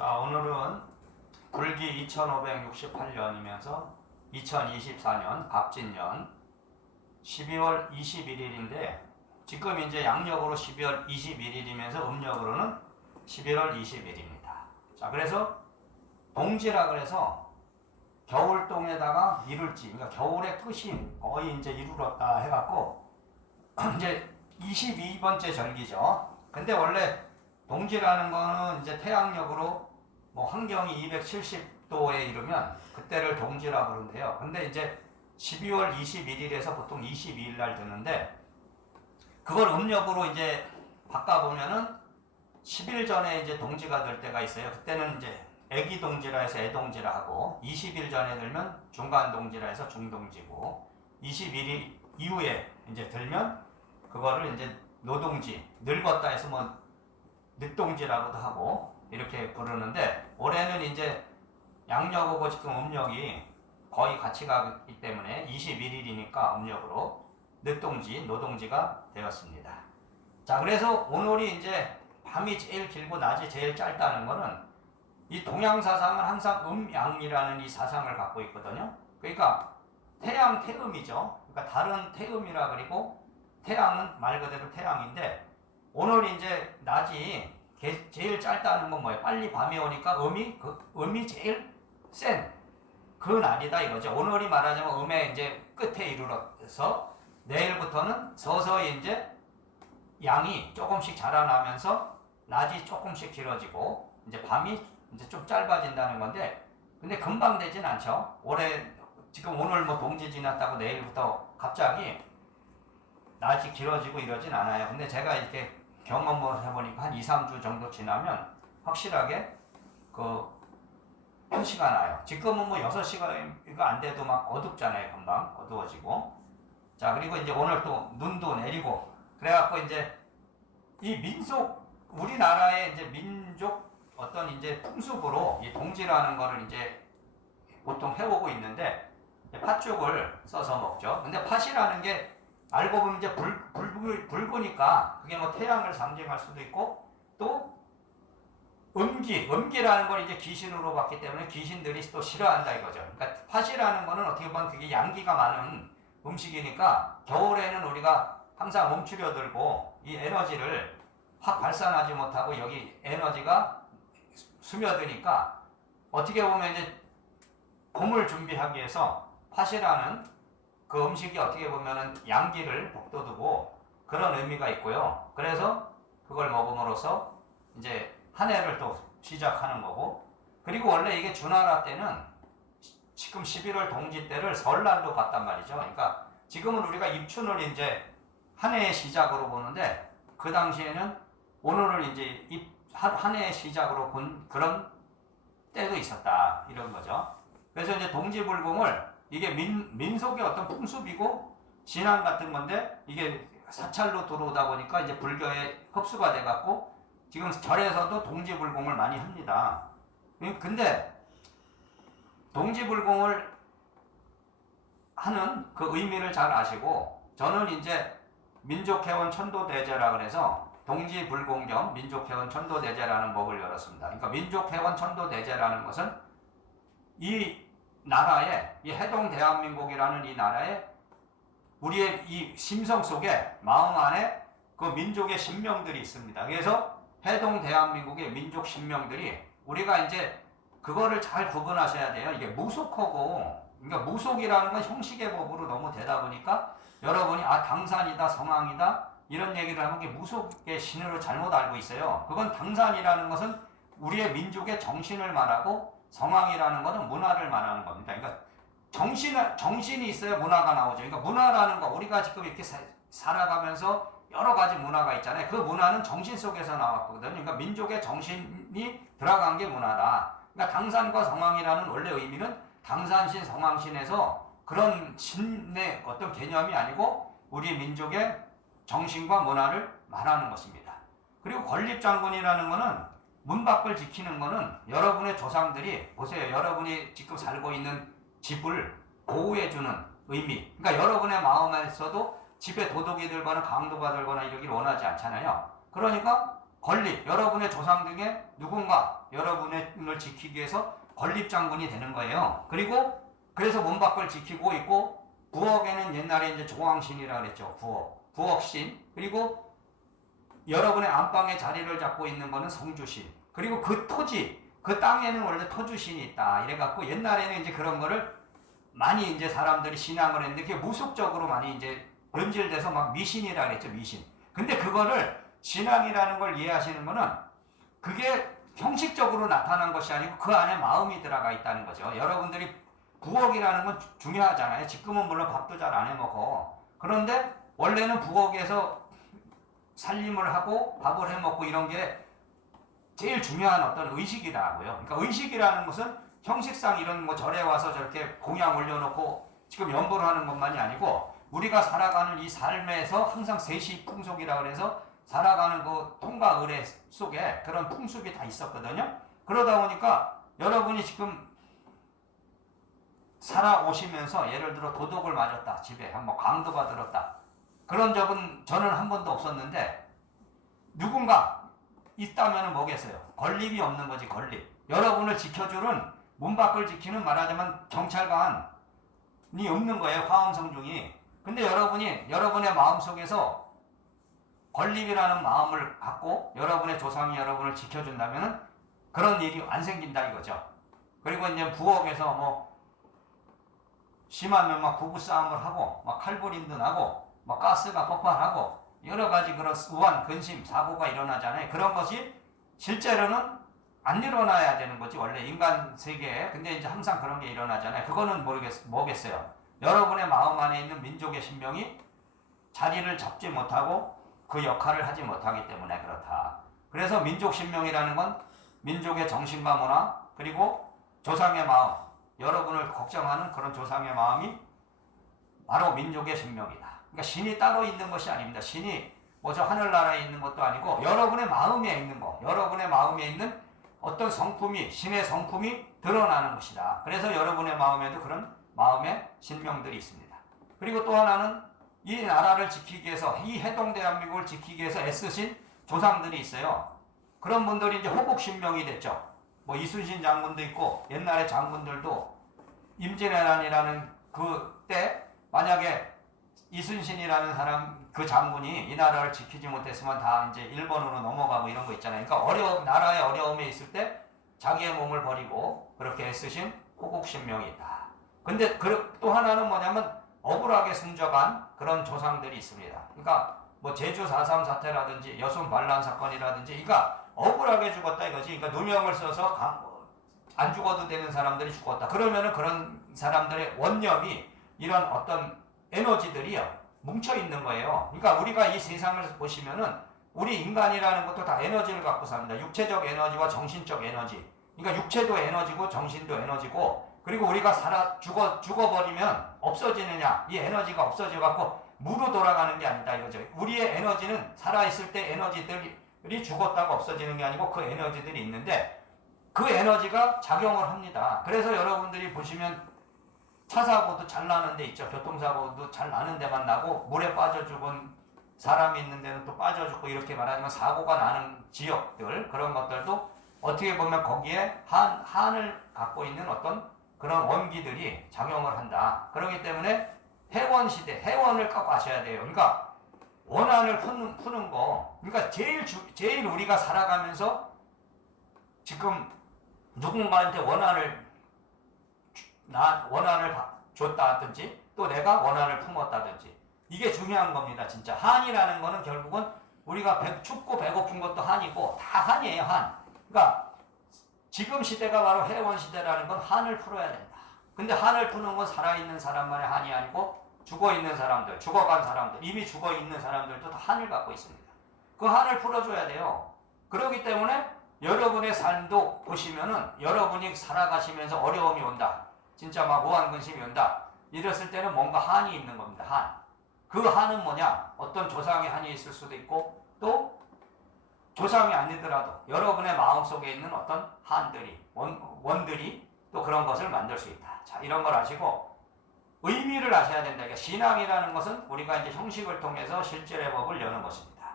자, 오늘은 불기 2568년이면서 2024년 갑진년 12월 21일인데 지금 이제 양력으로 12월 21일이면서 음력으로는 11월 20일입니다. 자, 그래서 동지라 그래서 겨울동에다가 이룰지, 그러니까 겨울의 끝이 거의 이제 이루었다 해갖고 이제 22번째 절기죠. 근데 원래 동지라는 거는 이제 태양력으로 뭐 환경이 270도에 이르면 그때를 동지라고 그러는데요. 근데 이제 12월 21일에서 보통 22일 날 드는데 그걸 음력으로 이제 바꿔보면은 10일 전에 이제 동지가 될 때가 있어요. 그때는 이제 애기 동지라 해서 애동지라 하고 20일 전에 들면 중간 동지라 해서 중동지고 21일 이후에 이제 들면 그거를 이제 노동지, 늙었다 해서 뭐 늦동지라고도 하고 이렇게 부르는데 올해는 이제 양력하고 지금 음력이 거의 같이 가기 때문에 21일이니까 음력으로 늦동지, 노동지가 되었습니다. 자, 그래서 오늘이 이제 밤이 제일 길고 낮이 제일 짧다는 거는 이 동양사상은 항상 음양이라는 이 사상을 갖고 있거든요. 그러니까 태양, 태음이죠. 그러니까 다른 태음이라 그리고 태양은 말 그대로 태양인데 오늘 이제 낮이 제일 짧다는 건 뭐예요? 빨리 밤이 오니까 음이 제일 센 그 날이다 이거죠. 오늘이 말하자면 음의 이제 끝에 이르러서 내일부터는 서서히 이제 양이 조금씩 자라나면서 낮이 조금씩 길어지고 이제 밤이 이제 좀 짧아진다는 건데 근데 금방 되진 않죠. 올해 지금 오늘 뭐 동지 지났다고 내일부터 갑자기 낮이 길어지고 이러진 않아요. 근데 제가 이렇게 경험을 해보니까 한 2, 3주 정도 지나면 확실하게 그 표시가 나요. 지금은 뭐 6시가 안 돼도 막 어둡잖아요. 금방 어두워지고. 자, 그리고 이제 오늘 또 눈도 내리고 그래갖고 이제 이 민속 우리나라의 이제 민족 어떤 이제 풍습으로 이 동지라는 거를 이제 보통 해오고 있는데 팥죽을 써서 먹죠. 근데 팥이라는 게 알고 보면 이제 붉으니까 그게 뭐 태양을 상징할 수도 있고 또 음기라는 걸 이제 귀신으로 봤기 때문에 귀신들이 또 싫어한다 이거죠. 그러니까 팥이라는 거는 어떻게 보면 그게 양기가 많은 음식이니까 겨울에는 우리가 항상 움츠려들고 이 에너지를 확 발산하지 못하고 여기 에너지가 스며드니까 어떻게 보면 이제 봄을 준비하기 위해서 팥이라는 그 음식이 어떻게 보면은 양기를 북돋우고 그런 의미가 있고요. 그래서 그걸 먹음으로써 이제 한 해를 또 시작하는 거고 그리고 원래 이게 주나라 때는 지금 11월 동지 때를 설날로 봤단 말이죠. 그러니까 지금은 우리가 입춘을 이제 한 해의 시작으로 보는데 그 당시에는 오늘을 이제 한 해의 시작으로 본 그런 때도 있었다 이런 거죠. 그래서 이제 동지불공을 이게 민속의 어떤 풍습이고 신앙 같은 건데 이게 사찰로 들어오다 보니까 이제 불교에 흡수가 돼갖고 지금 절에서도 동지불공을 많이 합니다. 근데 동지불공을 하는 그 의미를 잘 아시고 저는 이제 민족회원 천도대제라 그래서 동지불공 겸 민족회원 천도대제라는 법을 열었습니다. 그러니까 민족회원 천도대제라는 것은 이 나라에 이 해동 대한민국이라는 이 나라에 우리의 이 심성 속에 마음 안에 그 민족의 신명들이 있습니다. 그래서 해동 대한민국의 민족 신명들이 우리가 이제 그거를 잘 구분하셔야 돼요. 이게 무속하고 그러니까 무속이라는 건 형식의 법으로 너무 되다 보니까 여러분이 당산이다 성황이다 이런 얘기를 하면 이게 무속의 신으로 잘못 알고 있어요. 그건 당산이라는 것은 우리의 민족의 정신을 말하고 성황이라는 것은 문화를 말하는 겁니다. 그러니까 정신이 있어야 문화가 나오죠. 그러니까 문화라는 거 우리가 지금 이렇게 살아가면서 여러 가지 문화가 있잖아요. 그 문화는 정신 속에서 나왔거든요. 그러니까 민족의 정신이 들어간 게 문화다. 그러니까 당산과 성황이라는 원래 의미는 당산신, 성황신에서 그런 신의 어떤 개념이 아니고 우리 민족의 정신과 문화를 말하는 것입니다. 그리고 건립장군이라는 거는 문 밖을 지키는 거는 여러분의 조상들이 보세요. 여러분이 지금 살고 있는 집을 보호해주는 의미. 그러니까 여러분의 마음에서도 집에 도둑이 들거나 강도가 들거나 이러길 원하지 않잖아요. 그러니까 건립, 여러분의 조상 중에 누군가 여러분을 지키기 위해서 건립장군이 되는 거예요. 그리고 그래서 몸밖을 지키고 있고, 부엌에는 옛날에 이제 조왕신이라 그랬죠. 부엌신. 그리고 여러분의 안방에 자리를 잡고 있는 거는 성주신. 그리고 그 토지, 그 땅에는 원래 토주신이 있다. 이래갖고 옛날에는 이제 그런 거를 많이 이제 사람들이 신앙을 했는데 그게 무속적으로 많이 이제 변질돼서 막 미신이라 그랬죠. 미신. 근데 그거를 신앙이라는 걸 이해하시는 거는 그게 형식적으로 나타난 것이 아니고 그 안에 마음이 들어가 있다는 거죠. 여러분들이 부엌이라는 건 중요하잖아요. 지금은 물론 밥도 잘 안 해먹어. 그런데 원래는 부엌에서 살림을 하고 밥을 해먹고 이런 게 제일 중요한 어떤 의식이라고요. 그러니까 의식이라는 것은 형식상 이런 뭐 절에 와서 저렇게 공양 올려놓고 지금 연보를 하는 것만이 아니고 우리가 살아가는 이 삶에서 항상 세시 풍속이라고 해서 살아가는 그 통과 의례 속에 그런 풍습이 다 있었거든요. 그러다 보니까 여러분이 지금 살아오시면서 예를 들어 도둑을 맞았다. 집에 한번 강도가 들었다. 그런 적은 저는 한 번도 없었는데 누군가 있다면 뭐겠어요? 건립이 없는 거지. 건립. 여러분을 지켜주는 문 밖을 지키는 말하자면 경찰관이 없는 거예요. 화엄성중이. 근데 여러분이 여러분의 마음속에서 건립이라는 마음을 갖고 여러분의 조상이 여러분을 지켜준다면 그런 일이 안 생긴다 이거죠. 그리고 이제 부엌에서 뭐 심하면 막 부부싸움을 하고 막 칼부림도 나고 막 가스가 폭발하고 여러 가지 그런 우한, 근심, 사고가 일어나잖아요. 그런 것이 실제로는 안 일어나야 되는 거지 원래 인간 세계에. 근데 이제 항상 그런 게 일어나잖아요. 그거는 뭐겠어요? 여러분의 마음 안에 있는 민족의 신명이 자리를 잡지 못하고 그 역할을 하지 못하기 때문에 그렇다. 그래서 민족 신명이라는 건 민족의 정신과 문화 그리고 조상의 마음, 여러분을 걱정하는 그런 조상의 마음이 바로 민족의 신명이다. 그러니까 신이 따로 있는 것이 아닙니다. 신이 뭐 저 하늘나라에 있는 것도 아니고 여러분의 마음에 있는 거, 여러분의 마음에 있는 어떤 성품이, 신의 성품이 드러나는 것이다. 그래서 여러분의 마음에도 그런 마음의 신명들이 있습니다. 그리고 또 하나는 이 나라를 지키기 위해서, 이 해동 대한민국을 지키기 위해서 애쓰신 조상들이 있어요. 그런 분들이 이제 호국신명이 됐죠. 뭐 이순신 장군도 있고 옛날에 장군들도 임진왜란이라는 그때 만약에 이순신이라는 사람 그 장군이 이 나라를 지키지 못했으면 다 이제 일본으로 넘어가고 이런 거 있잖아요. 그러니까 나라의 어려움에 있을 때 자기의 몸을 버리고 그렇게 애쓰신 호국신명이 있다. 근데 또 하나는 뭐냐면 억울하게 숨져간 그런 조상들이 있습니다. 그러니까 뭐 제주 4.3 사태라든지 여순 반란 사건이라든지 그러니까 억울하게 죽었다 이거지. 그러니까 누명을 써서 안 죽어도 되는 사람들이 죽었다. 그러면은 그런 사람들의 원념이 이런 어떤 에너지들이요 뭉쳐 있는 거예요. 그러니까 우리가 이 세상을 보시면은 우리 인간이라는 것도 다 에너지를 갖고 삽니다. 육체적 에너지와 정신적 에너지. 그러니까 육체도 에너지고 정신도 에너지고 그리고 우리가 죽어버리면 없어지느냐? 이 에너지가 없어져갖고 무로 돌아가는 게 아니다 이거죠. 우리의 에너지는 살아있을 때 에너지들이 죽었다고 없어지는 게 아니고 그 에너지들이 있는데 그 에너지가 작용을 합니다. 그래서 여러분들이 보시면 차 사고도 잘 나는 데 있죠. 교통사고도 잘 나는 데만 나고 물에 빠져 죽은 사람이 있는 데는 또 빠져 죽고 이렇게 말하지만 사고가 나는 지역들 그런 것들도 어떻게 보면 거기에 한을 갖고 있는 어떤 그런 원기들이 작용을 한다. 그렇기 때문에 해원시대, 해원을 꼭 아셔야 돼요. 그러니까 원한을 푸는 거. 그러니까 제일 우리가 살아가면서 지금 누군가한테 원한을 줬다든지 또 내가 원한을 품었다든지 이게 중요한 겁니다. 진짜 한이라는 거는 결국은 우리가 춥고 배고픈 것도 한이고 다 한이에요. 한. 그러니까 지금 시대가 바로 해원 시대라는 건 한을 풀어야 된다. 근데 한을 푸는 건 살아있는 사람만의 한이 아니고 죽어있는 사람들, 죽어간 사람들, 이미 죽어있는 사람들도 다 한을 갖고 있습니다. 그 한을 풀어줘야 돼요. 그렇기 때문에 여러분의 삶도 보시면은 여러분이 살아가시면서 어려움이 온다. 진짜 막 우한근심이 온다. 이랬을 때는 뭔가 한이 있는 겁니다. 한. 그 한은 뭐냐? 어떤 조상의 한이 있을 수도 있고 또 조상이 아니더라도 여러분의 마음속에 있는 어떤 한들이 원들이 또 그런 것을 만들 수 있다. 자, 이런 걸 아시고 의미를 아셔야 된다. 그러니까 신앙이라는 것은 우리가 이제 형식을 통해서 실제의 법을 여는 것입니다.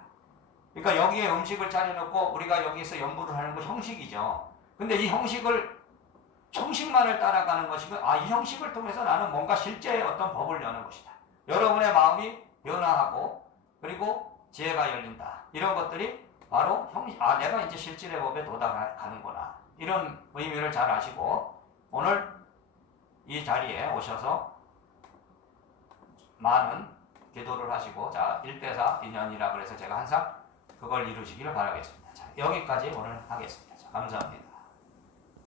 그러니까 여기에 음식을 차려놓고 우리가 여기서 연구를 하는 거 형식이죠. 근데 이 형식만을 따라가는 것이고, 이 형식을 통해서 나는 뭔가 실제의 어떤 법을 여는 것이다. 여러분의 마음이 변화하고, 그리고 지혜가 열린다. 이런 것들이 바로 내가 이제 실질의 법에 도달하는구나. 이런 의미를 잘 아시고, 오늘 이 자리에 오셔서 많은 기도를 하시고, 자, 1대4 인연이라 그래서 제가 항상 그걸 이루시기를 바라겠습니다. 자, 여기까지 오늘 하겠습니다. 자, 감사합니다.